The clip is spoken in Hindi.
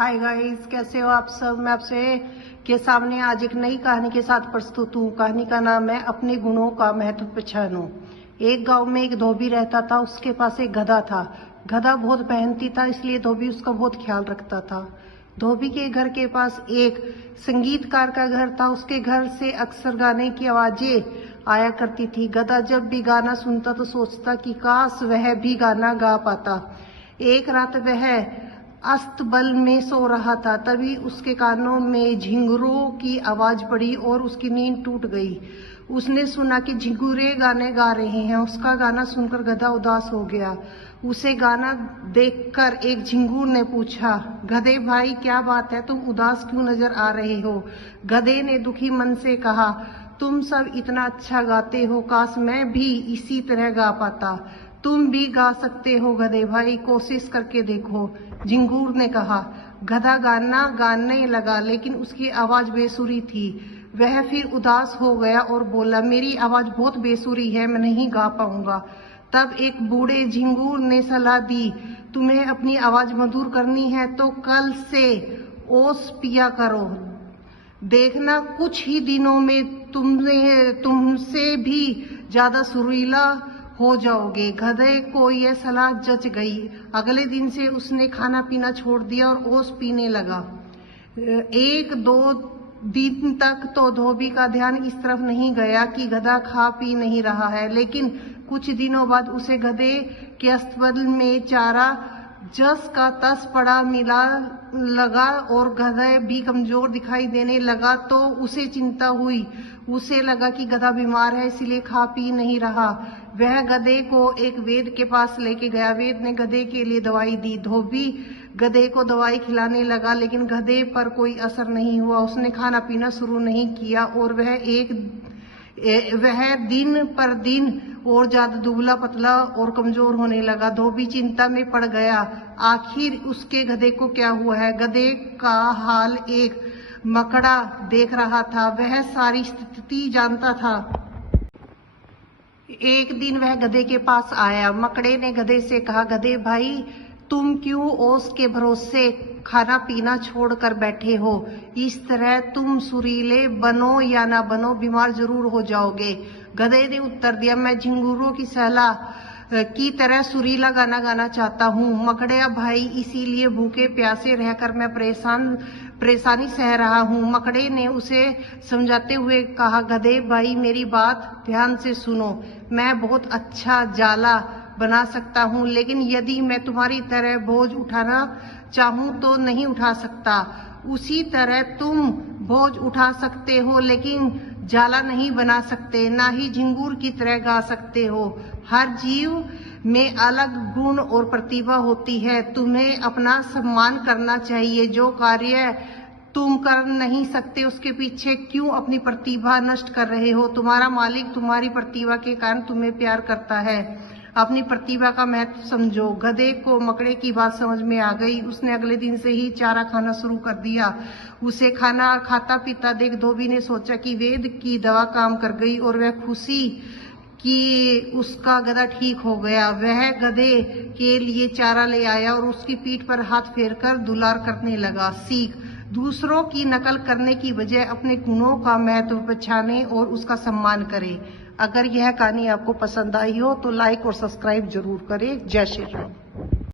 हाय गाइस, कैसे हो आप सब। मैं आपसे के सामने आज एक नई कहानी के साथ प्रस्तुत हूँ। कहानी का नाम है अपने गुणों का महत्व पहचानो। एक गांव में एक धोबी रहता था। उसके पास एक गधा था। गधा बहुत मेहनती था, इसलिए धोबी उसका बहुत ख्याल रखता था। धोबी के घर के पास एक संगीतकार का घर था। उसके घर से अक्सर गाने की आवाजें आया करती थी। गधा जब भी गाना सुनता तो सोचता कि काश वह भी गाना गा पाता। एक रात वह अस्तबल में सो रहा था, तभी उसके कानों में झिंगुरों की आवाज पड़ी और उसकी नींद टूट गई। उसने सुना कि झिंगुरे गाने गा रहे हैं। उसका गाना सुनकर गधा उदास हो गया। उसे गाना देखकर एक झिंगुर ने पूछा, गधे भाई क्या बात है, तुम उदास क्यों नजर आ रहे हो। गधे ने दुखी मन से कहा, तुम सब इतना अच्छा गाते हो, काश मैं भी इसी तरह गा पाता। तुम भी गा सकते हो गधे भाई, कोशिश करके देखो, झिंगूर ने कहा। गधा गाना गाने लगा, लेकिन उसकी आवाज बेसुरी थी। वह फिर उदास हो गया और बोला, मेरी आवाज बहुत बेसुरी है, मैं नहीं गा पाऊंगा। तब एक बूढ़े झिंगूर ने सलाह दी, तुम्हें अपनी आवाज मधुर करनी है तो कल से ओस पिया करो। देखना कुछ ही दिनों में तुमसे भी ज्यादा सुरीला हो जाओगे। गधे को यह सलाह जच गई। अगले दिन से उसने खाना पीना छोड़ दिया और ओस पीने लगा। एक दो दिन तक तो धोबी का ध्यान इस तरफ नहीं गया कि गधा खा पी नहीं रहा है, लेकिन कुछ दिनों बाद उसे गधे के अस्तबल में चारा जस का तस पड़ा मिला लगा और गधा भी कमजोर दिखाई देने लगा। तो उसे चिंता हुई। उसे लगा कि गधा बीमार है, इसलिए खा पी नहीं रहा। वह गधे को एक वैद्य के पास लेके गया। वैद्य ने गधे के लिए दवाई दी। धोबी गधे को दवाई खिलाने लगा, लेकिन गधे पर कोई असर नहीं हुआ। उसने खाना पीना शुरू नहीं किया और वह दिन पर दिन और ज्यादा दुबला पतला और कमजोर होने लगा। धोबी चिंता में पड़ गया, आखिर उसके गधे को क्या हुआ है। गधे का हाल एक मकड़ा देख रहा था। वह सारी स्थिति जानता था। एक दिन वह गधे के पास आया। मकड़े ने गधे से कहा, गधे भाई तुम क्यों ओस के भरोसे खाना पीना छोड़कर बैठे हो। इस तरह तुम सुरीले बनो या ना बनो, बीमार जरूर हो जाओगे। गधे ने उत्तर दिया, मैं झिंगुरों की सलाह की तरह सुरीला गाना गाना चाहता हूँ। मकड़िया भाई, इसीलिए भूखे प्यासे रहकर मैं परेशानी सह रहा हूँ। मकड़े ने उसे समझाते हुए कहा, गधे भाई मेरी बात ध्यान से सुनो। मैं बहुत अच्छा जाला बना सकता हूँ, लेकिन यदि मैं तुम्हारी तरह बोझ उठाना चाहूँ तो नहीं उठा सकता। उसी तरह तुम बोझ उठा सकते हो, लेकिन जाला नहीं बना सकते, ना ही झिंगूर की तरह गा सकते हो। हर जीव में अलग गुण और प्रतिभा होती है। तुम्हें अपना सम्मान करना चाहिए। जो कार्य तुम कर नहीं सकते उसके पीछे क्यों अपनी प्रतिभा नष्ट कर रहे हो। तुम्हारा मालिक तुम्हारी प्रतिभा के कारण तुम्हें प्यार करता है। अपनी प्रतिभा का महत्व समझो। गधे को मकड़े की बात समझ में आ गई। उसने अगले दिन से ही चारा खाना शुरू कर दिया। उसे खाना खाता पीता देख धोबी ने सोचा कि वैद्य की दवा काम कर गई और वह खुशी कि उसका गधा ठीक हो गया। वह गधे के लिए चारा ले आया और उसकी पीठ पर हाथ फेरकर दुलार करने लगा। सीख, दूसरों की नकल करने की बजाय अपने गुणों का महत्व पहचाने और उसका सम्मान करें। अगर यह कहानी आपको पसंद आई हो तो लाइक और सब्सक्राइब जरूर करें। जय श्री राम।